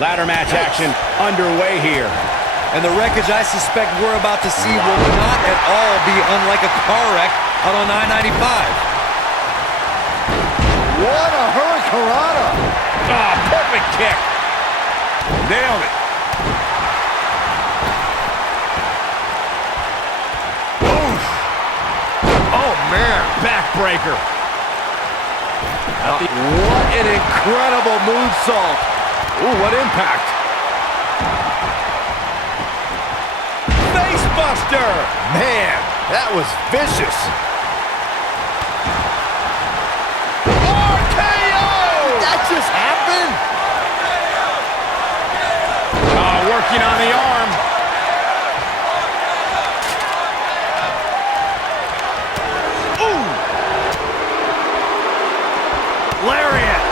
Ladder match action underway here. And the wreckage I suspect we're about to see will not at all be unlike a car wreck out on I-95. What a hurricanrana! Ah, perfect kick. Nailed it. Oof. Oh, man. Backbreaker. What an incredible moonsault. Ooh, what impact. Facebuster. Man, that was vicious. That just happened? Working on the arm. Ooh! Lariat.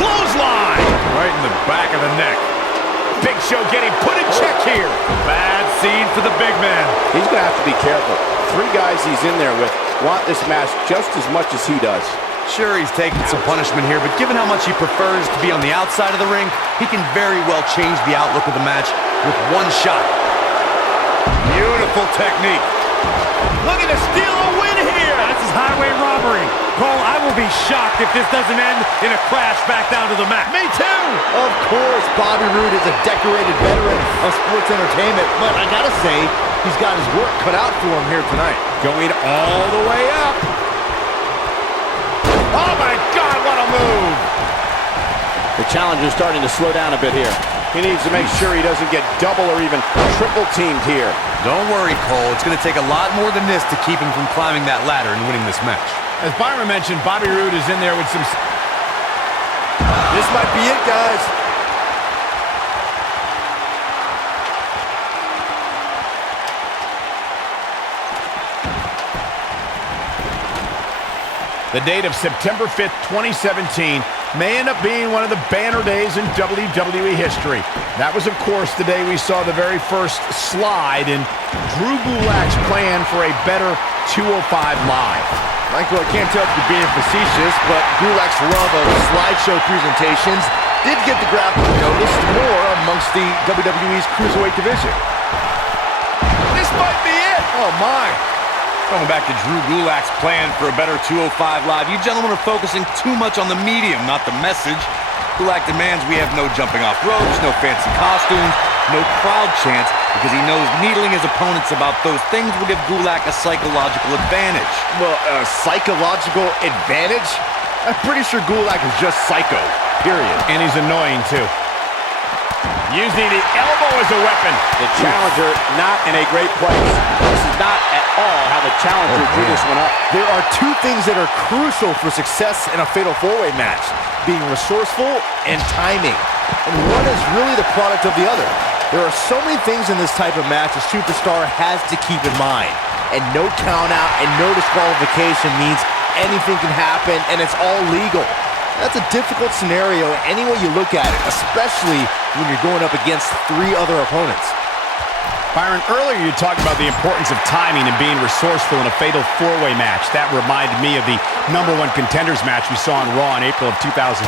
Clothesline. Right in the back of the neck. Big Show getting put in check here. Bad scene for the big man. He's going to have to be careful. 3 guys he's in there with want this match just as much as he does. Sure, he's taking some punishment here, but given how much he prefers to be on the outside of the ring, he can very well change the outlook of the match with one shot. Beautiful technique. Looking to steal a win here. This is highway robbery. Cole, I will be shocked if this doesn't end in a crash back down to the mat. Me too. Of course, Bobby Roode is a decorated veteran of sports entertainment, but I gotta say, he's got his work cut out for him here tonight. Going all the way up. Oh my God, what a move! The challenger's starting to slow down a bit here. He needs to make sure he doesn't get double or even triple teamed here. Don't worry, Cole. It's going to take a lot more than this to keep him from climbing that ladder and winning this match. As Byron mentioned, Bobby Roode is in there with some... This might be it, guys. The date of September 5th, 2017 may end up being one of the banner days in WWE history. That was, of course, the day we saw the very first slide in Drew Gulak's plan for a better 205 Live. Michael, I can't tell if you're being facetious, but Gulak's love of slideshow presentations did get the grappler noticed more amongst the WWE's Cruiserweight division. This might be it! Oh, my. Going back to Drew Gulak's plan for a better 205 Live, you gentlemen are focusing too much on the medium, not the message. Gulak demands we have no jumping off ropes, no fancy costumes, no crowd chants, because he knows needling his opponents about those things will give Gulak a psychological advantage. Well, a psychological advantage? I'm pretty sure Gulak is just psycho, period. And he's annoying, too. Using the elbow as a weapon. The challenger not in a great place. This is not at all how the challenger drew this one up. There are 2 things that are crucial for success in a fatal 4-way match: being resourceful and timing. And one is really the product of the other. There are so many things in this type of match a superstar has to keep in mind. And no count out and no disqualification means anything can happen and it's all legal. That's a difficult scenario any way you look at it, especially when you're going up against 3 other opponents. Byron, earlier you talked about the importance of timing and being resourceful in a fatal 4-way match. That reminded me of the #1 contenders match we saw on Raw in April of 2017.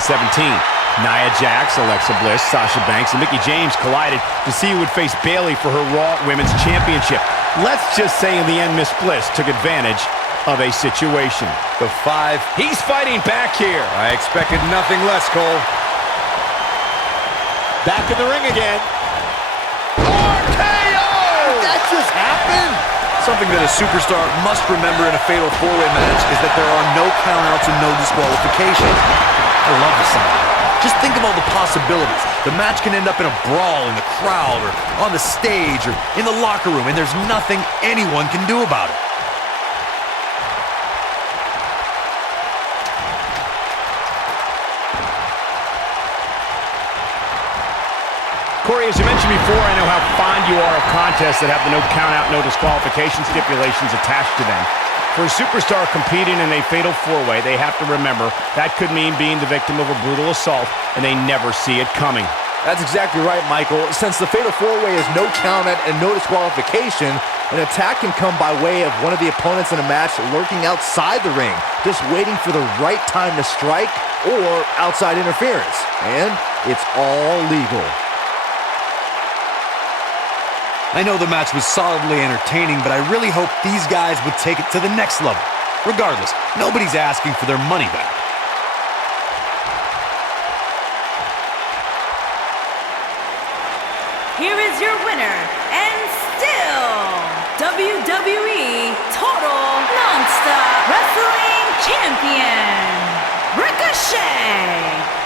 Nia Jax, Alexa Bliss, Sasha Banks, and Mickie James collided to see who would face Bayley for her Raw Women's Championship. Let's just say in the end, Miss Bliss took advantage of a situation. The 5. He's fighting back here. I expected nothing less, Cole. Back in the ring again. RKO! That just happened? Something that a superstar must remember in a fatal 4-way match is that there are no countouts and no disqualifications. I love the sound of that. Just think of all the possibilities. The match can end up in a brawl in the crowd or on the stage or in the locker room, and there's nothing anyone can do about it. Corey, as you mentioned before, I know how fond you are of contests that have the no count-out, no disqualification stipulations attached to them. For a superstar competing in a fatal 4-way, they have to remember that could mean being the victim of a brutal assault, and they never see it coming. That's exactly right, Michael. Since the fatal 4-way is no count-out and no disqualification, An attack can come by way of one of the opponents in a match lurking outside the ring, just waiting for the right time to strike, or outside interference. And it's all legal. I know the match was solidly entertaining, but I really hope these guys would take it to the next level. Regardless, nobody's asking for their money back. Here is your winner, and still WWE Total Nonstop Wrestling Champion, Ricochet!